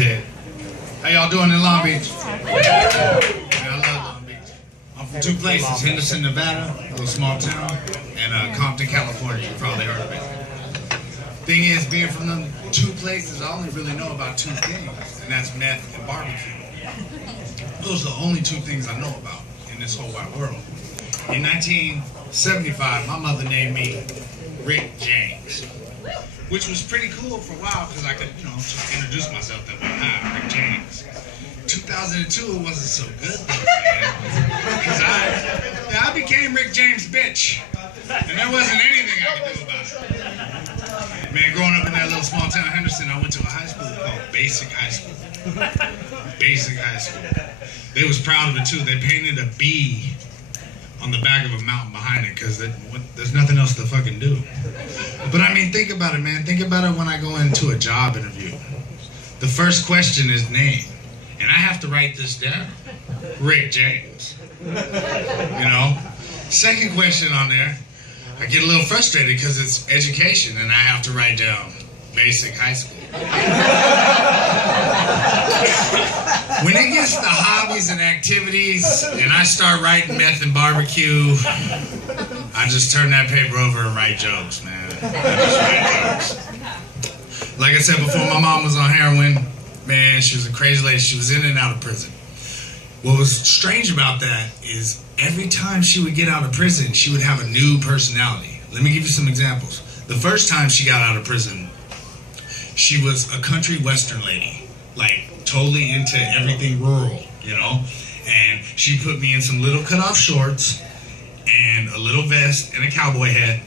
Ted. How y'all doing in Long Beach? Yeah, I love Long Beach. I'm from two places, Henderson, Nevada, a little small town, and Compton, California. You probably heard of it. Thing is, being from them two places, I only really know about two things, and that's meth and barbecue. Those are the only two things I know about in this whole wide world. In 1975, my mother named me Rick James, which was pretty cool for a while because I could, just introduce myself that way. Hi, Rick James. 2002, it wasn't so good though, man, because I became Rick James' bitch, and there wasn't anything I could do about it. Man, growing up in that little small town, Henderson, I went to a high school called Basic High School. Basic High School. They was proud of it too. They painted a bee on the back of a mountain behind it because there's nothing else to fucking do. But I mean, think about it, man. Think about it when I go into a job interview. The first question is name. And I have to write this down. Rick James. Second question on there, I get a little frustrated because it's education and I have to write down Basic High School. When it gets to hobbies and activities and I start writing meth and barbecue, I just turn that paper over and write jokes, man. I just write jokes. Like I said before, my mom was on heroin. Man, she was a crazy lady. She was in and out of prison. What was strange about that is every time she would get out of prison, she would have a new personality. Let me give you some examples. The first time she got out of prison, she was a country western lady, like totally into everything rural, and she put me in some little cutoff shorts and a little vest and a cowboy hat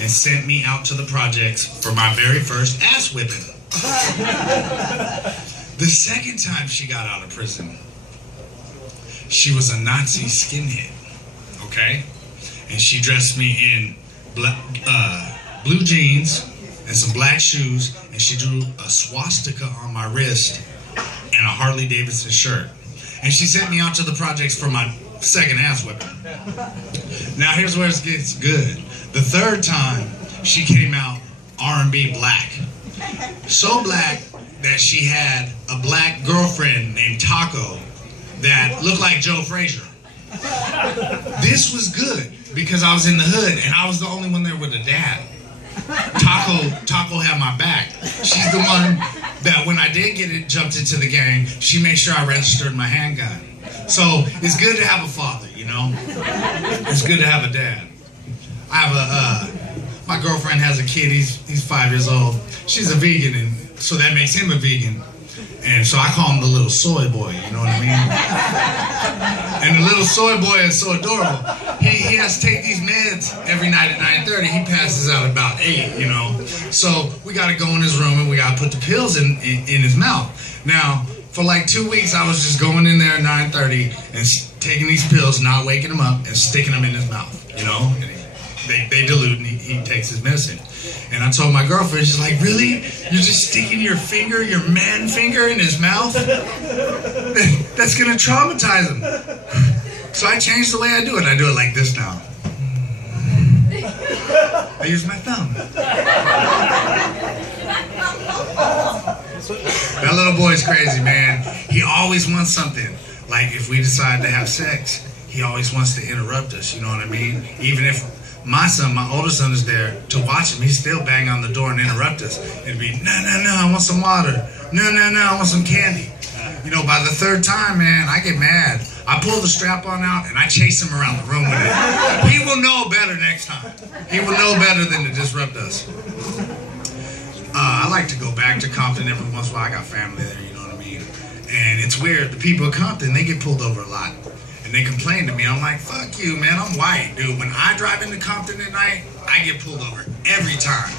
and sent me out to the projects for my very first ass whipping. The second time she got out of prison, she was a Nazi skinhead, okay? And she dressed me in blue jeans and some black shoes, and she drew a swastika on my wrist and a Harley Davidson shirt. And she sent me out to the projects for my second ass whipping. Now here's where it gets good. The third time, she came out R&B black. So black that she had a black girlfriend named Taco that looked like Joe Frazier. This was good because I was in the hood and I was the only one there with a dad. Taco had my back. She's the one that when I did get jumped into the gang, she made sure I registered my handgun. So it's good to have a father, It's good to have a dad. I have my girlfriend has a kid, he's 5 years old. She's a vegan, and so that makes him a vegan. And so I call him the little soy boy, you know what I mean? And the little soy boy is so adorable. He has to take these meds every night at 9:30. He passes out about 8, So we got to go in his room and we got to put the pills in his mouth. Now, for like 2 weeks, I was just going in there at 9:30 and taking these pills, not waking him up, and sticking them in his mouth, And they dilute and he takes his medicine. And I told my girlfriend, she's like, really? You're just sticking your man finger in his mouth? That's gonna traumatize him. So I changed the way I do it. I do it like this now. I use my thumb. That little boy's crazy, man. He always wants something. Like if we decide to have sex, he always wants to interrupt us, you know what I mean? Even if my older son is there to watch him, he still bang on the door and interrupt us. It'd be, no, I want some water. No, I want some candy. By the third time, man, I get mad. I pull the strap on out and I chase him around the room with it. He will know better next time. He will know better than to disrupt us. I like to go back to Compton every once in a while. I got family there, you know what I mean? And it's weird. The people of Compton, they get pulled over a lot. And they complain to me. I'm like, fuck you, man. I'm white, dude. When I drive into Compton at night, I get pulled over every time.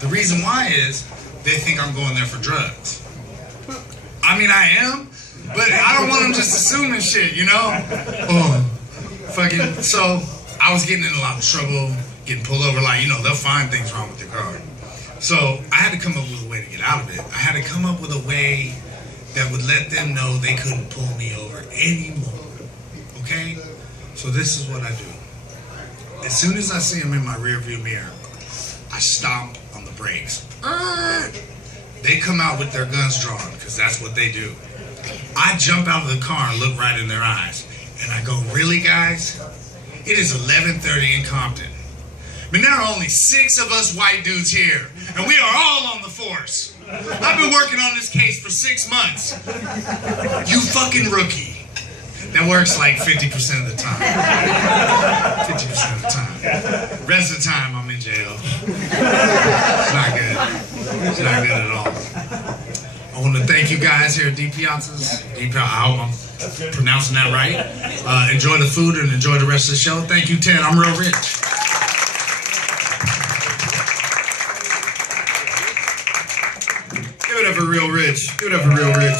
The reason why is they think I'm going there for drugs. I mean, I am, but I don't want them just assuming shit, So I was getting in a lot of trouble, getting pulled over. Like, they'll find things wrong with the car. So I had to come up with a way to get out of it. I had to come up with a way that would let them know they couldn't pull me over anymore. Okay? So this is what I do. As soon as I see him in my rearview mirror, I stomp on the brakes. They come out with their guns drawn, because that's what they do. I jump out of the car and look right in their eyes. And I go, really, guys? It is 11:30 in Compton. I mean, there are only 6 of us white dudes here, and we are all on the force. I've been working on this case for 6 months. You fucking rookie. That works like 50% of the time. 50% of the time. The rest of the time, I'm in jail. It's not good. It's not good at all. I want to thank you guys here at Dipiazza's. I hope I'm pronouncing that right. Enjoy the food and enjoy the rest of the show. Thank you, Ted. I'm real rich. Give it up for Real Rich. Give it up for Real Rich.